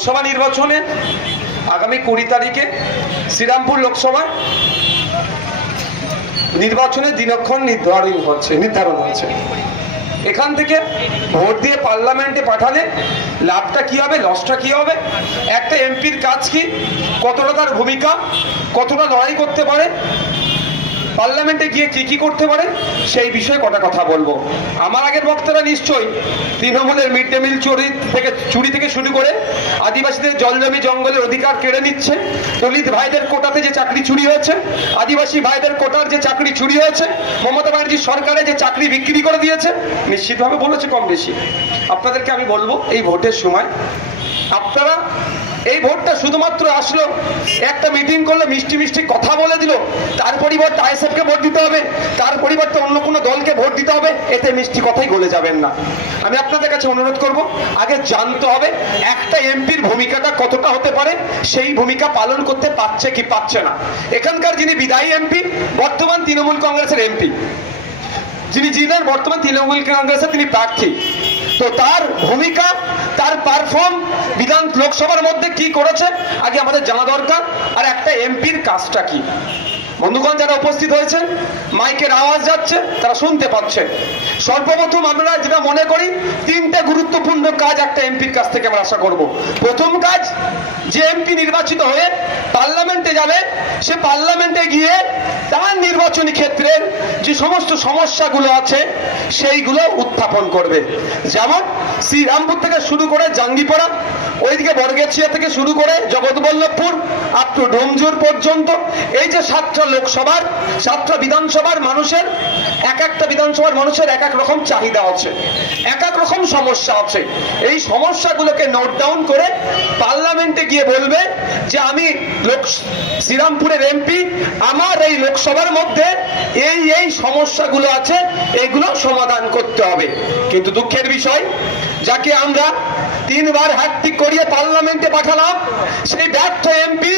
লোকসভা নির্বাচনে আগামী 20 তারিখে শ্রীরামপুর লোকসভা নির্বাচনের দিনক্ষণ নির্ধারণ হয়েছে। এখান থেকে ভোট দিয়ে পার্লামেন্টে পাঠালে লাভটা কি হবে, লসটা কি হবে, একটা এমপির কাজ কি, কতটা তার ভূমিকা, কতটা লড়াই করতে পারে, পার্লামেন্টে গিয়ে কি কি করতে পারে, সেই বিষয়ে কটা কথা বলবো। আমার আগের বক্তারা নিশ্চয়ই তৃণমূলের মিড ডে মিল চুরি থেকে শুরু করে আদিবাসীদের জলজমি জঙ্গলের অধিকার কেড়ে নিচ্ছে, দলিত ভাইদের কোটাতে যে চাকরি চুরি হয়েছে, আদিবাসী ভাইদের কোটার যে চাকরি চুরি হয়েছে, মমতা ব্যানার্জি সরকারে যে চাকরি বিক্রি করে দিয়েছে, নিশ্চিতভাবে বলেছে কম বেশি। আপনাদেরকে আমি বলবো, এই ভোটের সময় আপনারা এই ভোটটা শুধুমাত্র আসলো, একটা মিটিং করলে মিষ্টি মিষ্টি কথা বলে দিল, তার পরিবর্তে আইএসএফকে ভোট দিতে হবে, তার পরিবর্তে অন্য কোনো দলকে ভোট দিতে হবে, এতে মিষ্টি কথাই গলে যাবেন না। আমি আপনাদের কাছে অনুরোধ করব, আগে জানতে হবে একটা এমপির ভূমিকাটা কতটা হতে পারে, সেই ভূমিকা পালন করতে পারছে কি পারছে না। এখানকার যিনি বিদায়ী এমপি, বর্তমান তৃণমূল কংগ্রেসের এমপি, যিনি বর্তমান তৃণমূল কংগ্রেসের তিনি প্রার্থী, তো তার ভূমিকা, তার পারফর্ম বিধান লোকসভার মধ্যে কি করেছে আগে আমাদের জানা দরকার। আর একটা এমপির কাজটা কি, বন্ধুগণ যারা উপস্থিত হয়েছেন, মাইকের আওয়াজ যাচ্ছে, তারা শুনতে পাচ্ছেন। সর্বপ্রথম আমরা যেটা মনে করি, তিনটে গুরুত্বপূর্ণ কাজ একটা এমপির কাছ থেকে আমরা আশা করব। প্রথম কাজ, যে এমপি নির্বাচিত হয়ে পার্লামেন্টে যাবে, সে পার্লামেন্টে গিয়ে তার নির্বাচনী ক্ষেত্রের যে সমস্ত সমস্যাগুলো আছে সেইগুলো উত্থাপন করবে। যেমন শ্রীরামপুর থেকে শুরু করে জাঙ্গিপাড়া, ওইদিকে বরগেছিয়া থেকে শুরু করে জগৎবল্লভপুর আপ টু ডোমজুর পর্যন্ত, এই যে 7টা লোকসভার 7টা বিধানসভার মানুষের, একটা বিধানসভার মানুষের এক এক রকম চাহিদা আছে, এক এক রকম সমস্যা আছে। এই সমস্যাগুলোকে নোট ডাউন করে পার্লামেন্টে গিয়ে বলবে যে আমি শ্রীরামপুরের এমপি, আমার এই লোকসভার মধ্যে এই সমস্যাগুলো আছে, এইগুলো সমাধান করতে হবে। কিন্তু দুঃখের বিষয়, যাকে আমরা 3 বার হ্যাট্রিক করিয়ে পার্লামেন্টে পাঠালাম, সেই ব্যর্থ এমপি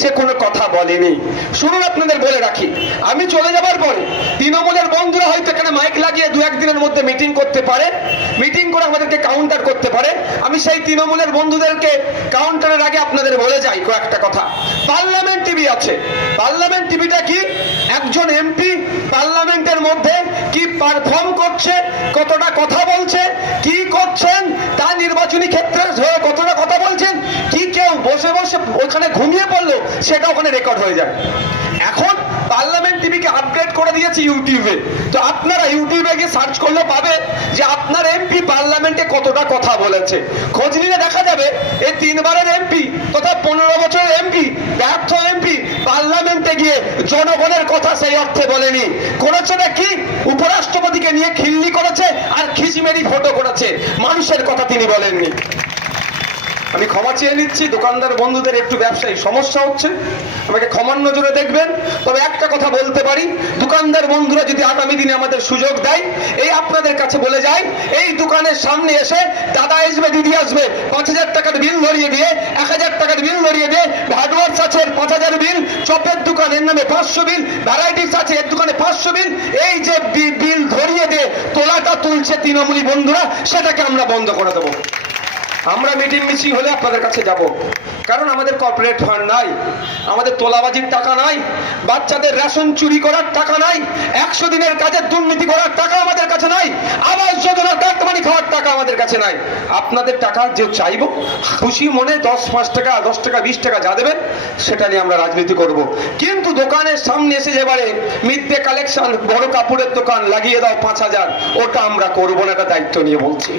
সে কোনো কথা বলেনি। শুনুন, আপনাদের বলে রাখি, আমি চলে যাবার পরে তৃণমূলের বন্ধুরা হয়তো এখানে মাইক লাগিয়ে 2-1 দিনের মধ্যে মিটিং করতে পারে, মিটিং করে আমাদেরকে কাউন্টার করতে পারে। আমি সেই তৃণমূলের বন্ধুদেরকে কাউন্টারের আগে আপনাদের বলে যাই কয়েকটা কথা। পার্লামেন্ট টিভি আছে, পার্লামেন্ট টিভিটা কি, একজন এমপি পার্লামেন্টের মধ্যে কি পারফর্ম করছে, কতটা কথা বলছে, কি করছেন, তার নির্বাচনী ক্ষেত্রে কতটা কথা বলছেন, কি কেউ বসে বসে ওখানে ঘুমিয়ে পড়লো, সেটা ওখানে রেকর্ড হয়ে যায়। এখন পার্লামেন্ট টিভিকে আপডেট করে দিয়েছে ইউটিউবে, তো আপনারা ইউটিউবে গিয়ে সার্চ করলে পাবে যে আপনার এমপি পার্লামেন্টে কতটা কথা বলেছে। খোঁজ নিলে দেখা যাবে এই 3 বারের এমপি তথা 15 বছরের এমপি, ব্যর্থ এমপি, পার্লামেন্টে গিয়ে জনগণের কথা সেই অর্থে বলেনি। করেছে কি, উপরাষ্ট্রপতিকে নিয়ে খিল্লি করেছে আর খিচিমেরি ফটো করেছে, মানুষের কথা তিনি বলেননি। আমি ক্ষমা চেয়ে নিচ্ছি, দোকানদার বন্ধুদের একটু ব্যবসায়িক সমস্যা হচ্ছে, আমাকে ক্ষমার নজরে দেখবেন। তবে একটা কথা বলতে পারি, দোকানদার বন্ধুরা যদি আগামী দিনে আমাদের সুযোগ দেয়, এই আপনাদের কাছে বলে যায়, এই দোকানের সামনে এসে দাদা আসবে, দিদি আসবে, 5000 টাকার বিল ধরিয়ে দিয়ে, 1000 টাকার বিল ধরিয়ে দিয়ে, হার্ডওয়ার্স আছে 5000 বিল, চপের দোকান এর নামে 500 বিল, ভ্যারাইটিস আছে এর দোকানে 500 বিল, এই যে বিল ধরিয়ে দিয়ে তোলাটা তুলছে তৃণমূলী বন্ধুরা, সেটাকে আমরা বন্ধ করে দেবো। আমরা মিটিং মিছিল হলে আপনাদের কাছে যাব, কারণ আমাদের কর্পোরেট ফান্ড নাই, আমাদের তোলাবাজির টাকা নাই, বাচ্চাদের রেশন চুরি করার টাকা নাই, 100 দিনের কাজের দুর্নীতি করার টাকা আমাদের কাছে নাই, আবাস যোজনার কাটমানি খাওয়ার টাকা আমাদের কাছে নাই। আপনাদের টাকা যে চাইবো, খুশি মনে 10-5 টাকা 10 টাকা 20 টাকা যা দেবেন, সেটা নিয়ে আমরা রাজনীতি করব। কিন্তু দোকানের সামনে এসে যেবারে মিথ্যে কালেকশন, বড় কাপড়ের দোকান লাগিয়ে দাও 5000, ওটা আমরা করবো না, এটা দায়িত্ব নিয়ে বলছি।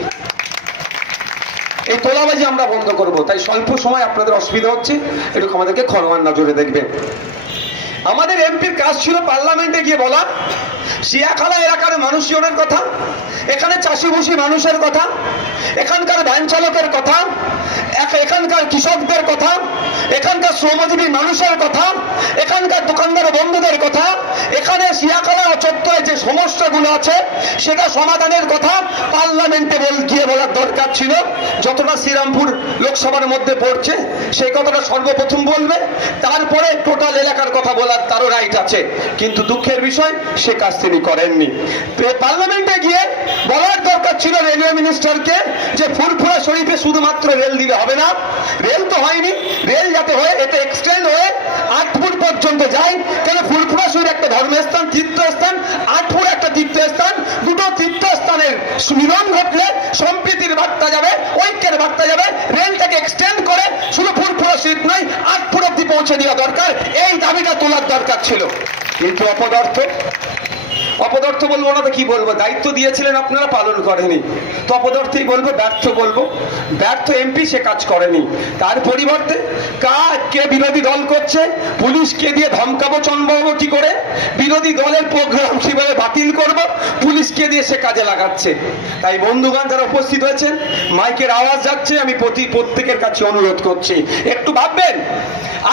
এই তোলাবাজি আমরা বন্ধ করব। তাই স্বল্প সময় আপনাদের অসুবিধা হচ্ছে, একটু আমাদেরকে ক্ষমার নজরে দেখবেন। আমাদের এমপির কাজ ছিল পার্লামেন্টে গিয়ে বলা শিয়াখালা এলাকার মানুষজনের কথা, এখানে চাষিভূষী মানুষের কথা, এখানকার ভ্যান চালকের কথা, এখানকার কৃষকদের কথা, এখানকার শ্রমজীবী মানুষের কথা, এখানকার দোকানদার বন্ধুদের কথা, এখানে শিয়াখালা চত্বরে যে সমস্যাগুলো আছে সেটা সমাধানের কথা পার্লামেন্টে গিয়ে বলার দরকার ছিল। যতটা শ্রীরামপুর লোকসভার মধ্যে পড়ছে সেই কথাটা সর্বপ্রথম বলবে, তারপরে টোটাল এলাকার কথা বলার তারও রাইট আছে। কিন্তু দুঃখের বিষয়, সে কাজ তিনি করেননি। পার্লামেন্টে গিয়ে বলার দরকার ছিল রেলওয়ে মিনিস্টারকে যে ফুরফুরা শরীফে শুধুমাত্র রেল দিলে হবে না, রেল তো হয়নি, রেল যাতে হয়ে এটা এক্সটেন্ড হয়ে 8 ফুট পর্যন্ত যায়। কেন ফুলপুরাশুর একটা ধর্মস্থান, তীর্থস্থান, 8 ফুট একটা তীর্থস্থান, দুটো তীর্থস্থানের মিলন ঘটলে সম্প্রীতির বার্তা যাবে, ঐক্যের বার্তা যাবে। রেলটাকে এক্সটেন্ড করে শুধু ফুলপুরাশুর নয় 8 ফুট অব্দি পৌঁছে দেওয়া দরকার, এই দাবিটা তোলার দরকার ছিল। কিন্তু অপদার্থ বলবো না তো কি বলবো, দায়িত্ব দিয়েছিলেন আপনারা, পালন করেনি, তো অপদার্থই বলবো, ব্যর্থ বলবো। ব্যর্থ এমপি সে কাজ করেনি। তার পরিবর্তে কে বিরোধী দল করছে, পুলিশকে দিয়ে ধমকাবো চন্দ্রবাবু কি করে, বিরোধী দলের প্রোগ্রাম কিভাবে বাতিল করব, পুলিশকে দিয়ে সে কাজে লাগাচ্ছে। তাই বন্ধুগণ যারা উপস্থিত হয়েছেন, মাইকের আওয়াজ যাচ্ছে, আমি প্রত্যেকের কাছে অনুরোধ করছি একটু ভাববেন।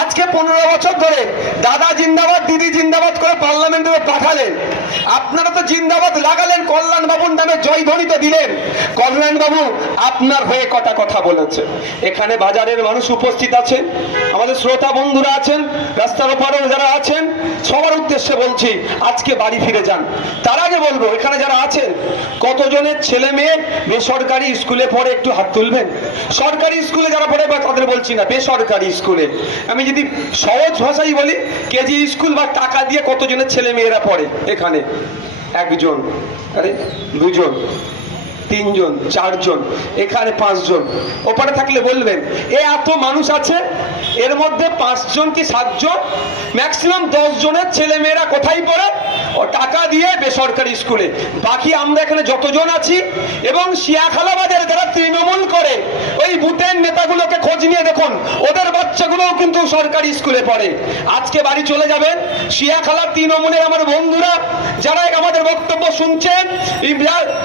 আজকে 15 বছর ধরে দাদা জিন্দাবাদ দিদি জিন্দাবাদ করে পার্লামেন্টে পাঠালেন, আপনারা তো জিন্দাবাদ লাগালেন, কল্যাণ বাবুর নামে জয়ধ্বনি তো দিলেন। কল্যাণ বাবু আপনার হয়ে কটা কথা বলেছে। এখানে বাজারের মানুষ উপস্থিত আছেন, আমাদের শ্রোতা বন্ধুরা আছেন, রাস্তার ওপারে যারা আছেন, সবার উদ্দেশ্যে বলছি আজকে বাড়ি ফিরে যান। তার আগে বলবো এখানে যারা আছেন, কতজনের ছেলে মেয়ে বেসরকারি স্কুলে পড়ে একটু হাত তুলবেন। সরকারি স্কুলে যারা পড়ে বা তাদের বলছি না, বেসরকারি স্কুলে আমি যদি সহজ ভাষাই বলি, কেজি স্কুল বা টাকা দিয়ে কতজনের ছেলে মেয়েরা পড়ে। এখানে একজন, আরে দুজন, তিনজন, চারজন, এখানে 5 জন, ওপারে থাকলে বলবেন এত মানুষ আছে, এর মধ্যে 5 জন কি 7 জন, ম্যাক্সিমাম 10 জনের ছেলে মেয়েরা কোথায় পড়ে, ও টাকা দিয়ে বেসরকারি স্কুলে। বাকি আমরা এখানে যতজন আছি এবং শিয়াখালা বাজারে যারা তৃণমূল করে ওই বুথের নেতাগুলোকে খোঁজ নিয়ে দেখুন, ওদের বাচ্চাগুলোও কিন্তু সরকারি স্কুলে পড়ে। আজকে বাড়ি চলে যাবেন, শিয়াখালা তৃণমূলের আমার বন্ধুরা যারা আমাদের বক্তব্য শুনছেন,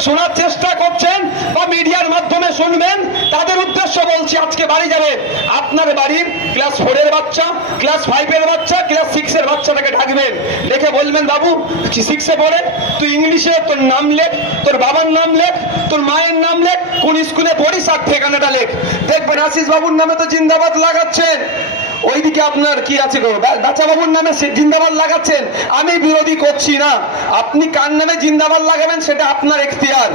শোনার চেষ্টা করছেন বা মিডিয়ার মাধ্যমে শুনবেন, তাদের উদ্দেশ্য বলছি আজকে বাড়ি যাবেন, আপনার বাড়ির ক্লাস 4 এর বাচ্চা, ক্লাস 5 এর বাচ্চা, ক্লাস 6 এর বাচ্চাটাকে ডাকবেন, দেখে বলবেন বাবু 6 এ পড়ে, তুই ইংলিশে তোর নাম লেখ, তোর বাবার নাম লেখ, তোর মায়ের নাম লেখ, কোন স্কুলে পড়িস আর ঠিকানাটা লেখ। দেখবেন আশিস বাবুর নামে তো জিন্দাবাদ লাগাচ্ছেন, ওইদিকে আপনার কি আছে গো, বাচ্চা বাবুর নামে জিন্দাবাদ লাগাচ্ছেন। আমি বিরোধী করছি না, আপনি কার নামে জিন্দাবাদ লাগাবেন সেটা আপনার এখতিয়ার,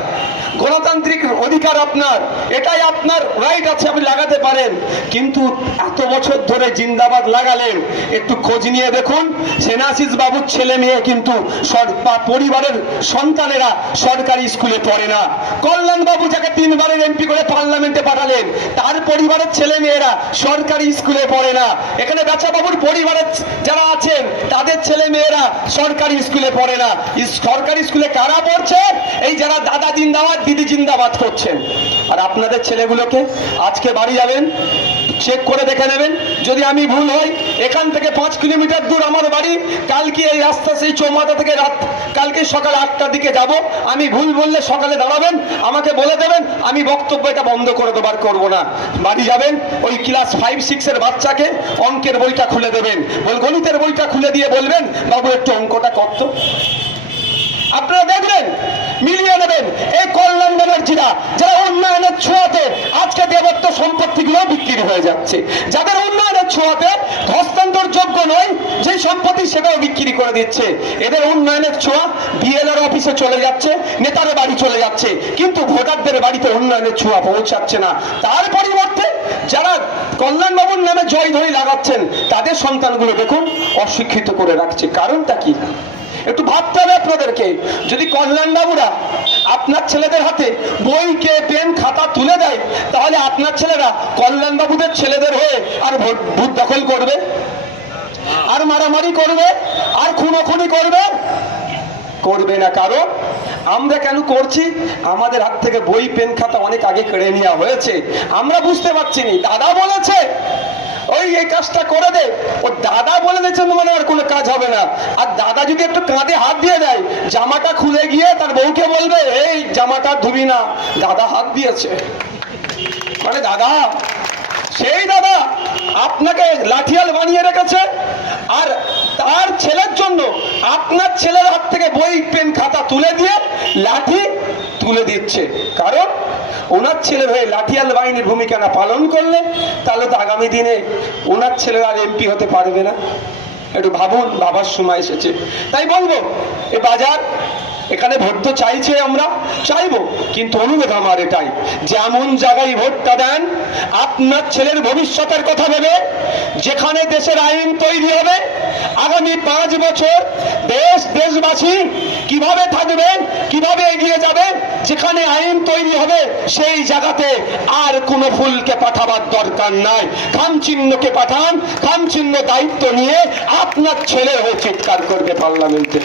গণতান্ত্রিক অধিকার আপনার, এটাই আপনার রাইট আছে, আপনি লাগাতে পারেন। কিন্তু এত বছর ধরে জিন্দাবাদ লাগালেন, একটু খোঁজ নিয়ে দেখুন সেনাশিস বাবুর ছেলে মেয়ে কিন্তু পরিবারের সন্তানেরা সরকারি স্কুলে পড়ে না। কল্যাণ বাবু যাকে 3 বারের এমপি করে পার্লামেন্টে পাঠালেন, তার পরিবারের ছেলে মেয়েরা সরকারি স্কুলে পড়ে না। এখানে বাচ্চা বাবুর পরিবারের যারা আছেন তাদের ছেলে মেয়েরা সরকারি স্কুলে পড়ে না। সরকারি স্কুলে কারা পড়ছে, এই যারা দাদা জিন্দাবাদ দিদি জিন্দাবাদ করছেন। আর আপনাদের ছেলেগুলোকে আজকে বাড়ি যাবেন, চেক করে দেখে নেবেন, যদি আমি ভুল হই, এখান থেকে 5 কিলোমিটার দূর আমার বাড়ি, কালকে এই রাস্তা সেই চৌমাথা থেকে কালকে সকাল 8টার দিকে যাব, আমি ভুল বললে সকালে দাঁড়াবেন, আমাকে বলে দেবেন, আমি বক্তব্য এটা বন্ধ করে দেবার করবো না। বাড়ি যাবেন, ওই ক্লাস 5-6 এর বাচ্চাকে অঙ্কের বইটা খুলে দেবেন, গণিতের বইটা খুলে দিয়ে বলবেন বাবু একটু অঙ্কটা করত। আপনারা দেখবেন, মিলিয়ে নেবেন এই কল্যাণ ব্যানার্জিরা যারা উন্নয়নের ছোঁয়াতে আজকে দেবত্ব সম্পত্তিগুলো বিক্রি হয়ে যাচ্ছে, যাদের উন্নয়নের ছোঁয়াতে হস্তান্তর যোগ্য নয় যে সম্পত্তি সেটাও বিক্রি করে দিচ্ছে। এদের উন্নয়নের ছোঁয়া বিএলআর অফিসে চলে যাচ্ছে, নেতার বাড়ি চলে যাচ্ছে, কিন্তু ভোটারদের বাড়িতে উন্নয়নের ছোঁয়া পৌঁছাচ্ছে না। তার পরিবর্তে যারা কল্যাণ বাবুর নামে জয়ধ্বনি লাগাচ্ছেন তাদের সন্তানগুলো দেখুন অশিক্ষিত করে রাখছে। কারণটা কি একটু ভাবতে হবে আপনাদেরকে। যদি কল্যাণ বাবুরা আপনার ছেলেদের হাতে বইকে পেন খাতা তুলে দেয়, তাহলে আপনার ছেলেরা কল্যাণ বাবুদের ছেলেদের হয়ে আর ভোট দখল করবে, আর মারামারি করবে, আর খুনোখুনি করবে না। কারণ আমরা কেন করছি, আমাদের হাত থেকে বই পেন খাতা অনেক আগে কেড়ে নেওয়া হয়েছে, আমরা বুঝতে পারছি না। দাদা বলেছে ওই এই কাজটা করে দে, ও দাদা বলে দিয়েছেন মানে আর কোনো কাজ হবে না। আর দাদা যদি একটু কাঁধে হাত দিয়ে দেয়, জামাটা খুলে গিয়ে তার বউকে বলবে এই জামাটা ধুবি না, দাদা হাত দিয়েছে, মানে দাদা সেই দাদা আপনাকে লাঠিয়াল বানিয়ে রেখেছে, আর তার ছেলের জন্য আপনার ছেলের হাত থেকে বই পেন খাতা তুলে দিয়ে লাঠি তুলে দিচ্ছে। কারণ ওনার ছেলের হয়ে লাঠিয়াল বাহিনীর ভূমিকা না পালন করলে তাহলে তো আগামী দিনে ওনার ছেলের আর এমপি হতে পারবে না। একটু ভাবুন, ভাবার সময় এসেছে। তাই বলবো এ বাজার এখানে ভোট তো চাইছে, আমরা চাইবো, কিন্তু অনুরোধ আমার এটাই যে এমন জায়গায় ভোটটা দেন আপনার ছেলের ভবিষ্যতের কথা ভেবে, যেখানে দেশের আইন তৈরি হবে আগামী 5 বছর দেশবাসী কিভাবে থাকবে, কিভাবে এগিয়ে যাবে, যেখানে আইন তৈরি হবে সেই জায়গাতে আর কোনো ফুলকে পাঠাবার দরকার নাই, খামচিহ্নকে পাঠান। খামচিহ্ন দায়িত্ব নিয়ে আপনার ছেলে হয়ে চিৎকার করবে পার্লামেন্টে।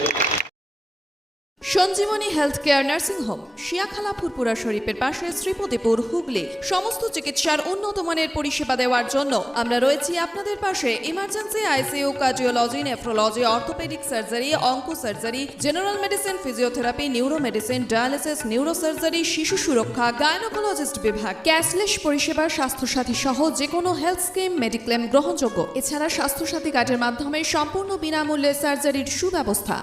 Sanjeevani health care nursing home, Siakhala Furfura শরীফের পাশে, শ্রীপতিপুর, হুগলি। সমস্ত চিকিৎসার উন্নত মানের পরিষেবা দেওয়ার জন্য আমরা রয়েছি আপনাদের পাশে। Emergency, ICU, cardiology, nephrology, orthopaedic surgery, onco surgery, general medicine, physiotherapy, neuro medicine, dialysis, neuro surgery, শিশু সুরক্ষা, গায়নোকোলজিস্ট বিভাগ, ক্যাশলেস পরিষেবা, স্বাস্থ্যসাথী সহ যে কোনো হেলথ স্কিম, মেডিক্লেম গ্রহণযোগ্য। এছাড়া স্বাস্থ্যসাথী কার্ডের মাধ্যমে সম্পূর্ণ বিনামূল্যে সার্জারির সুব্যবস্থা।